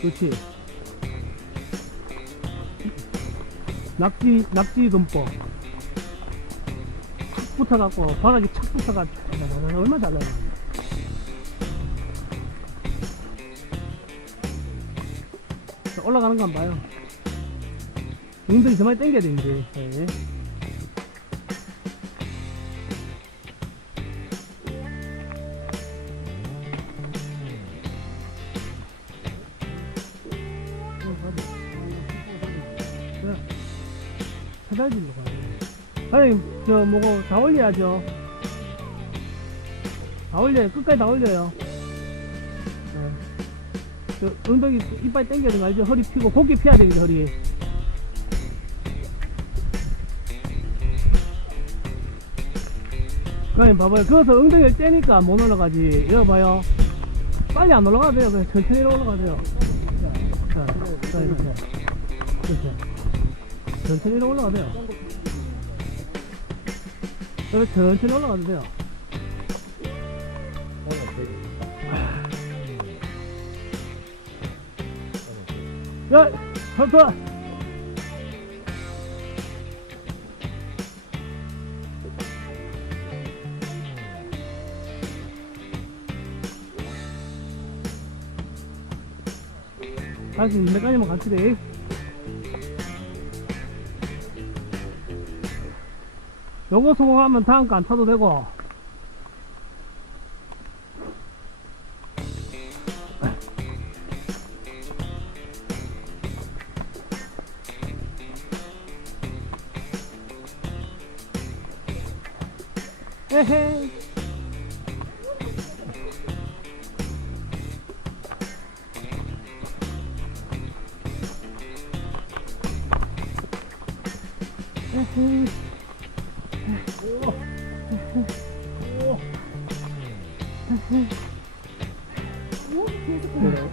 그렇지. 낙지, 낙지 금법. 착 붙어갖고, 바닥이 착 붙어가지고, 나가는 자, 올라가는 거 한번 봐요. 많이 당겨야 돼, 이제. 네. 페달질로 가요. 사장님, 저, 뭐고, 다 올려야죠. 다 올려요. 끝까지 다 올려요. 네. 저, 엉덩이 이빨 당겨야 되는 거 알죠? 허리 펴고, 고개 펴야 되는데, 허리. 그냥 봐봐요. 그래서 엉덩이를 떼니까 못 올라가지. 이거 봐요. 빨리 안 올라가도 돼요. 그냥 천천히 올라가세요. 자, 자, 자, 이렇게. 이렇게. 천천히 올라가세요. 그래, 천천히 올라가도 돼요. 야, 헐터! 다시 인데까지만 같이 돼. 요거 성공하면 다음 거 안 타도 되고. 에헤이. 에헤이. 오. 오. 그래.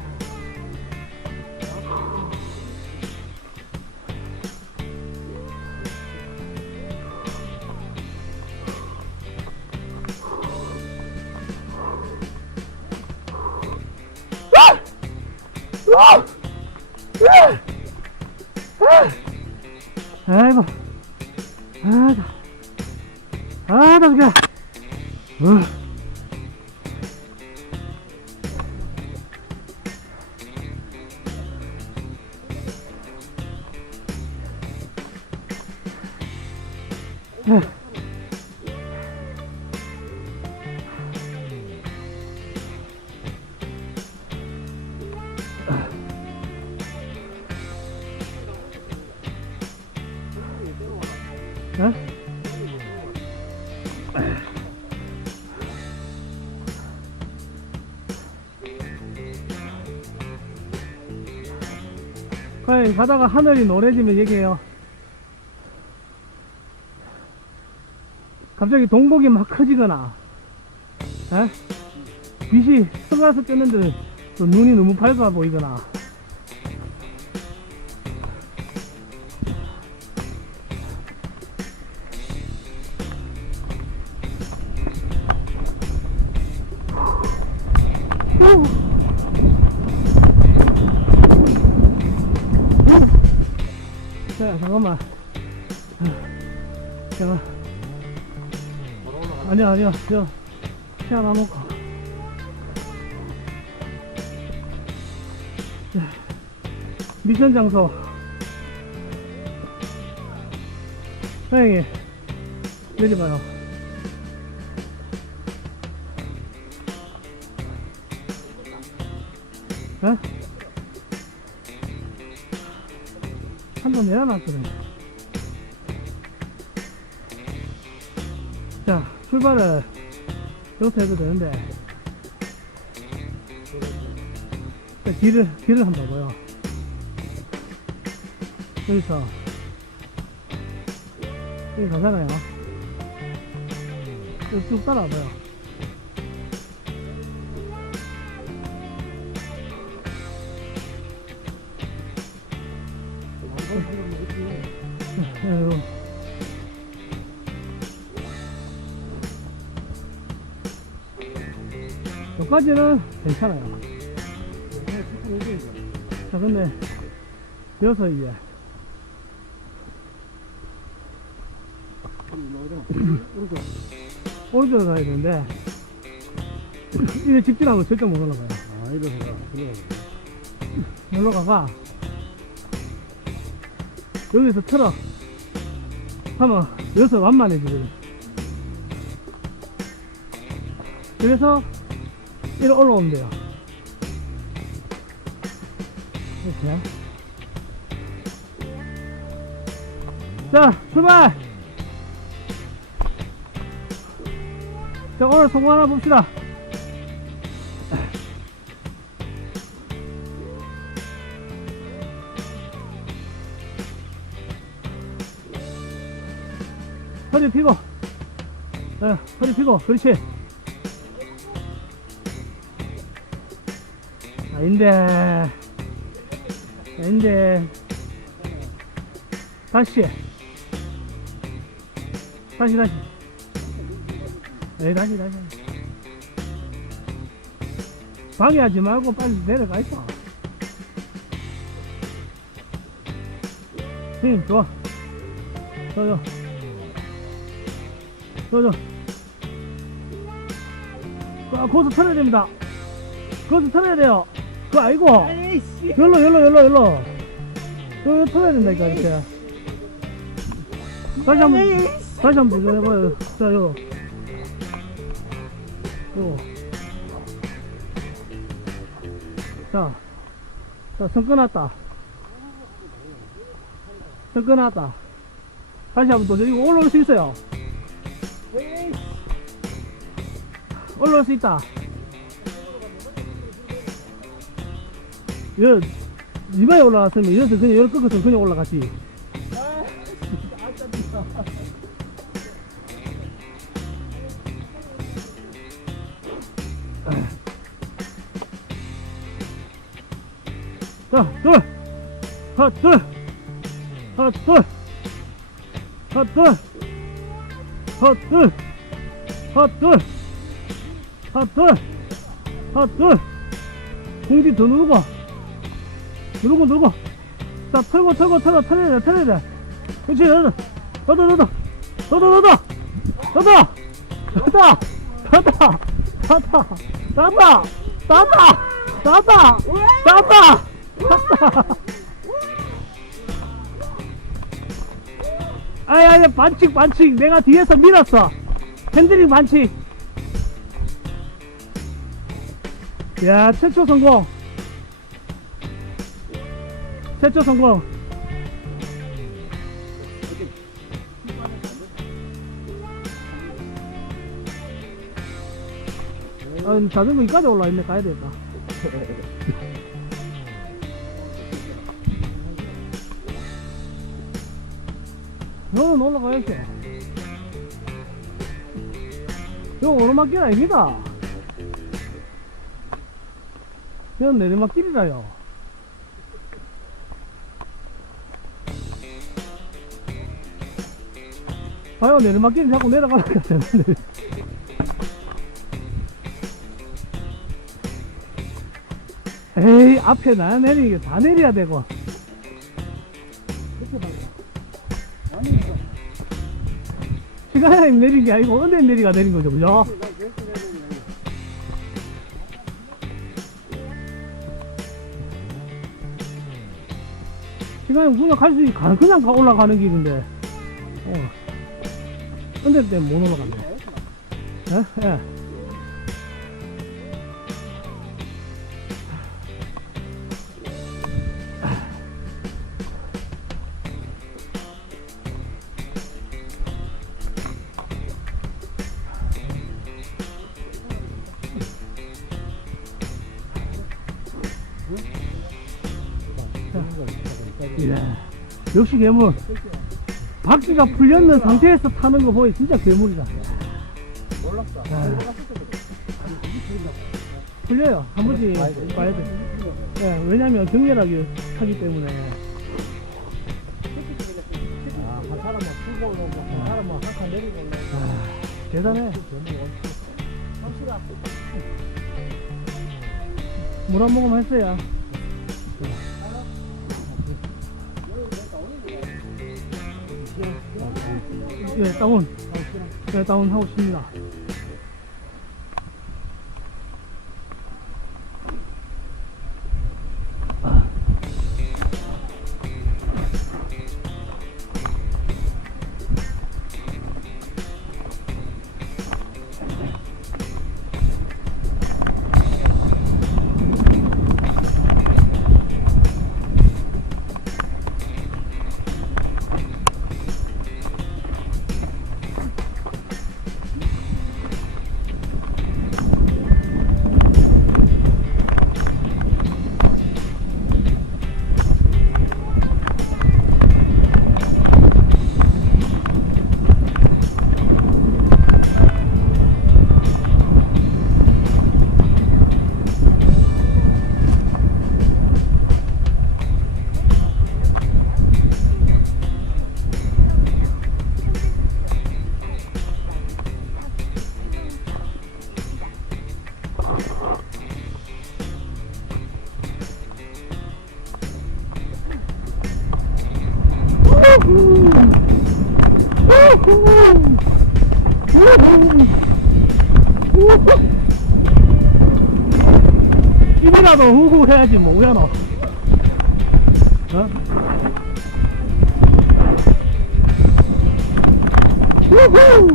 아이고, 아, 나, 그냥, 어. 에. 그냥 가다가 하늘이 노래지면 얘기해요. 갑자기 동복이 막 커지거나, 에? 빛이 선글라스 꼈는데 또 눈이 너무 밝아 보이거나, 자, 아니야, 아니야. 저, 시간 안 놓고. 자, 미션 장소. 사장님, 내려봐요. 어? 한번 내려놨거든. 출발을 여기서 해도 되는데. 자, 길을, 길을 한번 봐봐요. 여기서. 여기 가잖아요. 여기 쭉 따라와봐요. 여기까지는 괜찮아요. 자, 근데, 여기서 이제, 오른쪽으로 가야 되는데, 이게 직진하면 절대 못 올라가요. 아, 이래서 들어가네. 올라가가, 여기서 틀어. 하면, 여기서 완만해지거든. 그래서, 이리 올라오면 돼요. 이렇게. 자, 출발! 자, 오늘 성공 하나 봅시다. 허리 펴고. 네, 허리 펴고. 그렇지. 아닌데. 아닌데. 다시. 다시, 다시. 네, 다시, 다시. 방해하지 말고 빨리 내려가 있어. 힘, 좋아. 저, 저. 아, 거기서 털어야 됩니다. 거기서 털어야 돼요. 그거 아니고. 열로, 열로, 열로, 열로. 그거 털어야 된다니까, 이렇게. 다시 한 번, 다시 한번 도전해봐요. 자, 요. 요. 자, 자, 선 끊었다. 선 끊었다. 다시 한번 도전. 이거 올라올 수 있어요. 올라올 수 있다. 여, 이마에 올라갔으면 여기서 그냥 여기 꺾어서 그냥 올라갔지. 자, 둘, 하나, 둘, 하나, 둘, 하나, 둘, 하나, 둘, 하나, 둘, 하나, 둘, 하나, 둘, 공지 더 누르고, 누르고, 누르고, 자, 털고, 털고, 털고, 털어야 돼, 털어야 돼. 그렇지, 너도, 너도, 너도, 너도, 너도, 너도, 너도, 나다, 나다, 나다, 나다, 나다, 나다, 나다. 아니, 아니, 반칙, 반칙. 내가 뒤에서 밀었어. 핸들링 반칙. 야, 최초 성공. 최초 성공. 아, 자전거 이까지 올라와 있네. 가야 되겠다. 너는 올라가야지. 이거 오르막길 아닙니다. 이건 내리막길이라요. 봐요, 내리막길 자꾸 내려가는 것 같은데. 에이, 앞에 나 내리게 다 내려야 되고. 시간이 내린 게 아니고, 언제 내리가 내린 거죠, 그죠? 시간이 그냥 갈 수, 있, 가- 그냥 가- 올라가는 길인데. 어. 언제 때문에 못. 예? 예. 예. 역시 괴물. 바퀴가 풀렸는 상태에서 타는 거 보니 진짜 괴물이다. 몰랐다. 아. 풀려요. 한 번씩 봐야 돼. 예, 왜냐면 격렬하게 하기 때문에. 아, 한 사람은 풀고 오고, 한 사람은 한칸 내리고 오고. 아, 대단해. 물 한 모금 했어요. 예, 다운. 예, 다운 하고 싶습니다. 이거라도 후후 해야지 뭐 야 너 어? 우후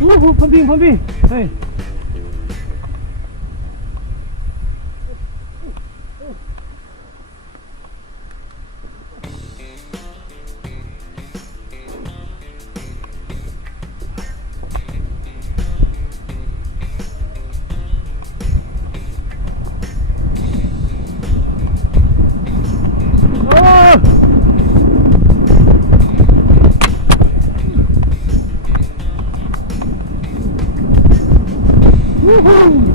우후 펌핑 펌핑 에이. Woohoo!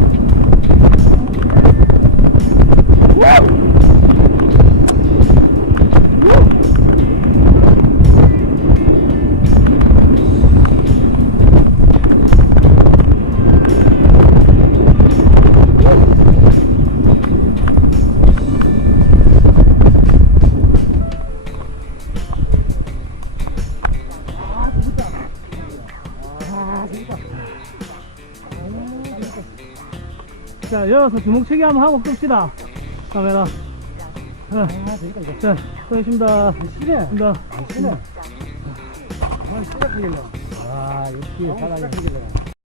자, 열어서 주먹치기 한번 하고 끕시다. 카메라. 네. 아, 재밌다, 이거. 자, 수고하셨습니다. 시네. 감사합니다. 안 시네. 아, 시작하길래. 아, 역시 사람이.